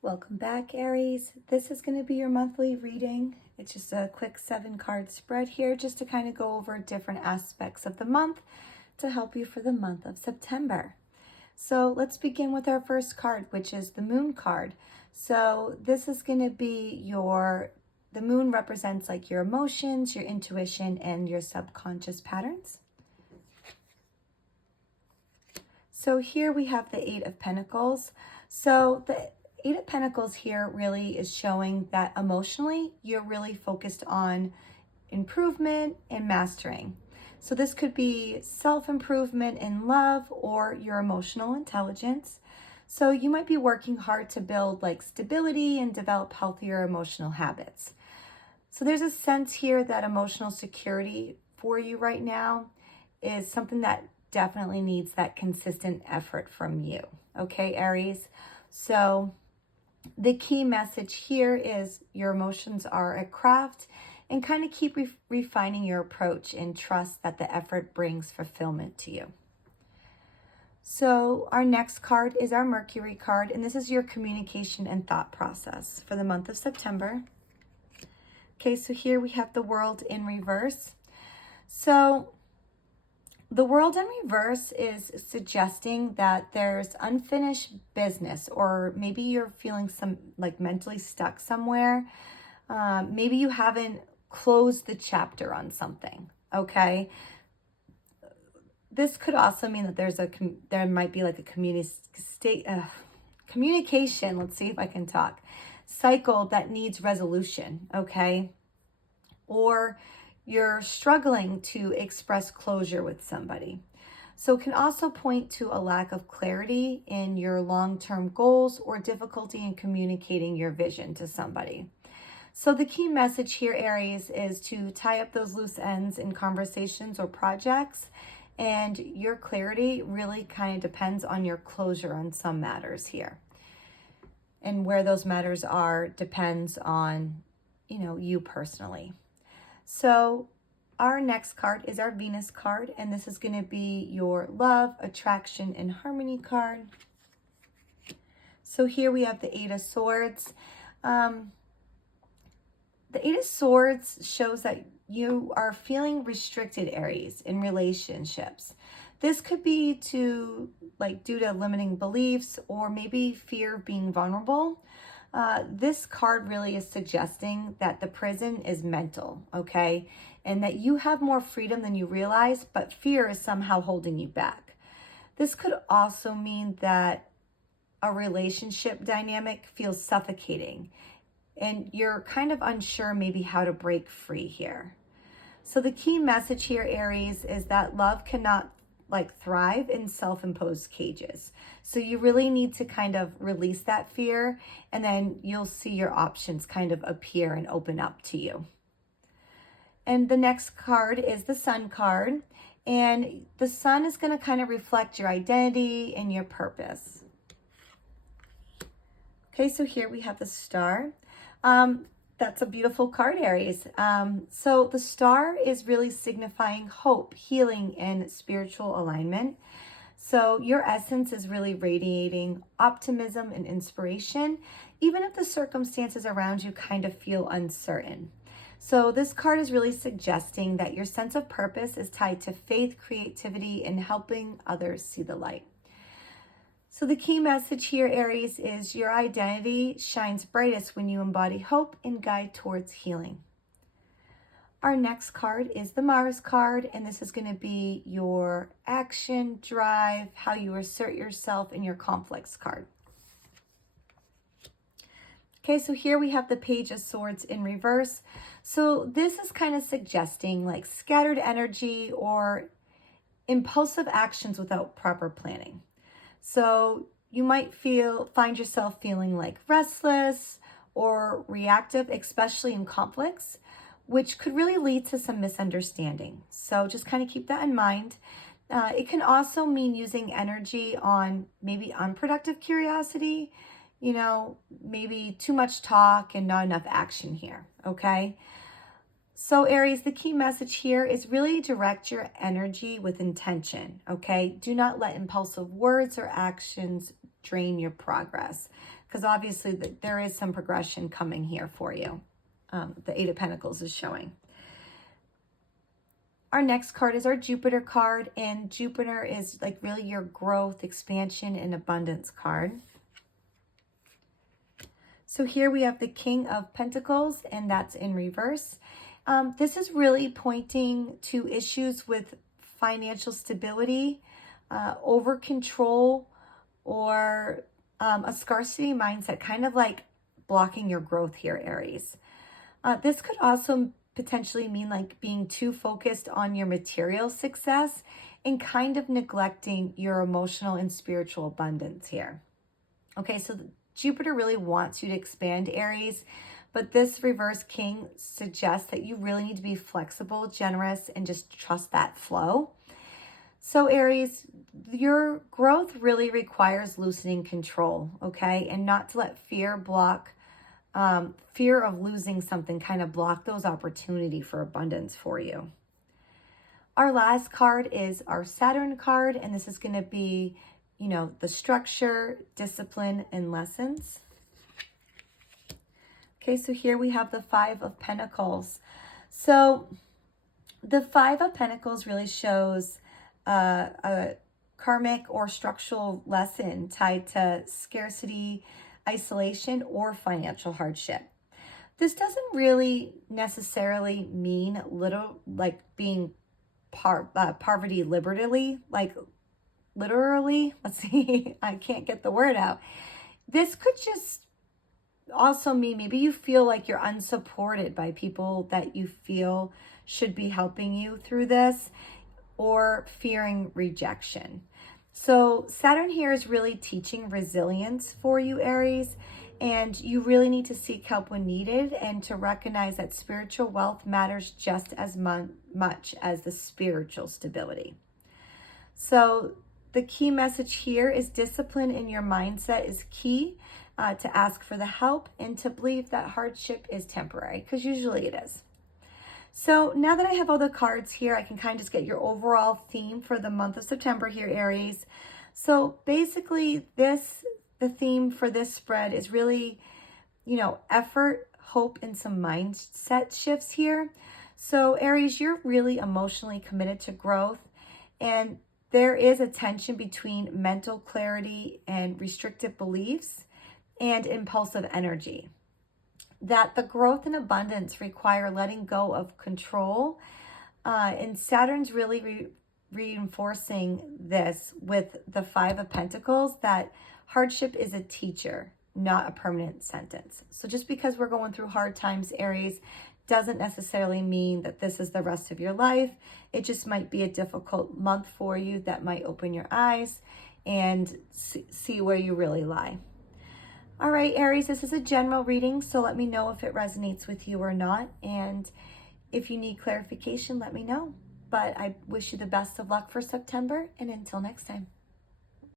Welcome back, Aries. This is going to be your monthly reading. It's just a quick 7-card spread here just to kind of go over different aspects of the month to help you for the month of September. So let's begin with our first card, which is the Moon card. So this is going to be the Moon represents like your emotions, your intuition, and your subconscious patterns. So here we have the Eight of Pentacles. So the Eight of Pentacles here really is showing that emotionally you're really focused on improvement and mastering. So this could be self-improvement in love or your emotional intelligence. So you might be working hard to build like stability and develop healthier emotional habits. So there's a sense here that emotional security for you right now is something that definitely needs that consistent effort from you. Okay, Aries? So the key message here is your emotions are a craft, and kind of keep refining your approach and trust that the effort brings fulfillment to you. So our next card is our Mercury card, and this is your communication and thought process for the month of September. Okay, so here we have the World in reverse. So the World in reverse is suggesting that there's unfinished business, or maybe you're feeling like mentally stuck somewhere. Maybe you haven't closed the chapter on something, okay? This could also mean that there might be like a communication, let's see if I can talk, cycle that needs resolution, okay? Or you're struggling to express closure with somebody. So it can also point to a lack of clarity in your long-term goals or difficulty in communicating your vision to somebody. So the key message here, Aries, is to tie up those loose ends in conversations or projects. And your clarity really kind of depends on your closure on some matters here. And where those matters are depends on, you personally. So our next card is our Venus card, and this is going to be your love, attraction, and harmony card. So here we have the Eight of Swords. The Eight of Swords shows that you are feeling restricted, Aries, in relationships. This could be due to limiting beliefs or maybe fear of being vulnerable. This card really is suggesting that the prison is mental, okay? And that you have more freedom than you realize, but fear is somehow holding you back. This could also mean that a relationship dynamic feels suffocating and you're kind of unsure maybe how to break free here. So the key message here, Aries, is that love cannot thrive in self-imposed cages. So you really need to kind of release that fear, and then you'll see your options kind of appear and open up to you. And the next card is the Sun card, and the Sun is going to kind of reflect your identity and your purpose. Okay, so here we have the Star. That's a beautiful card, Aries. So the Star is really signifying hope, healing, and spiritual alignment. So your essence is really radiating optimism and inspiration, even if the circumstances around you kind of feel uncertain. So this card is really suggesting that your sense of purpose is tied to faith, creativity, and helping others see the light. So the key message here, Aries, is your identity shines brightest when you embody hope and guide towards healing. Our next card is the Mars card, and this is going to be your action, drive, how you assert yourself, and your conflicts card. Okay, so here we have the Page of Swords in reverse. So this is kind of suggesting like scattered energy or impulsive actions without proper planning. So you might find yourself feeling like restless or reactive, especially in conflicts, which could really lead to some misunderstanding. So just kind of keep that in mind. It can also mean using energy on maybe unproductive curiosity, maybe too much talk and not enough action here, okay? So Aries, the key message here is really direct your energy with intention, okay? Do not let impulsive words or actions drain your progress, because obviously there is some progression coming here for you. The Eight of Pentacles is showing. Our next card is our Jupiter card, and Jupiter is like really your growth, expansion, and abundance card. So here we have the King of Pentacles, and that's in reverse. This is really pointing to issues with financial stability, over control, or a scarcity mindset, kind of like blocking your growth here, Aries. This could also potentially mean like being too focused on your material success and kind of neglecting your emotional and spiritual abundance here. Okay, so Jupiter really wants you to expand, Aries, but this reverse king suggests that you really need to be flexible, generous, and just trust that flow. So Aries, your growth really requires loosening control, okay? And not to let fear of losing something kind of block those opportunity for abundance for you. Our last card is our Saturn card, and this is going to be, the structure, discipline, and lessons. Okay, so here we have the Five of Pentacles. So the Five of Pentacles really shows a karmic or structural lesson tied to scarcity, isolation, or financial hardship. This doesn't really necessarily mean being poverty literally, let's see, I can't get the word out. This could just also mean maybe you feel like you're unsupported by people that you feel should be helping you through this, or fearing rejection. So Saturn here is really teaching resilience for you, Aries, and you really need to seek help when needed and to recognize that spiritual wealth matters just as much as the spiritual stability. So the key message here is discipline in your mindset is key, to ask for the help and to believe that hardship is temporary, because usually it is. So now that I have all the cards here, I can kind of just get your overall theme for the month of September here, Aries. So basically the theme for this spread is really, effort, hope, and some mindset shifts here. So Aries, you're really emotionally committed to growth, and there is a tension between mental clarity and restrictive beliefs and impulsive energy. That the growth and abundance require letting go of control. And Saturn's really reinforcing this with the Five of Pentacles, that hardship is a teacher, not a permanent sentence. So just because we're going through hard times, Aries, doesn't necessarily mean that this is the rest of your life. It just might be a difficult month for you that might open your eyes and see where you really lie. All right, Aries, this is a general reading, so let me know if it resonates with you or not. And if you need clarification, let me know. But I wish you the best of luck for September, and until next time.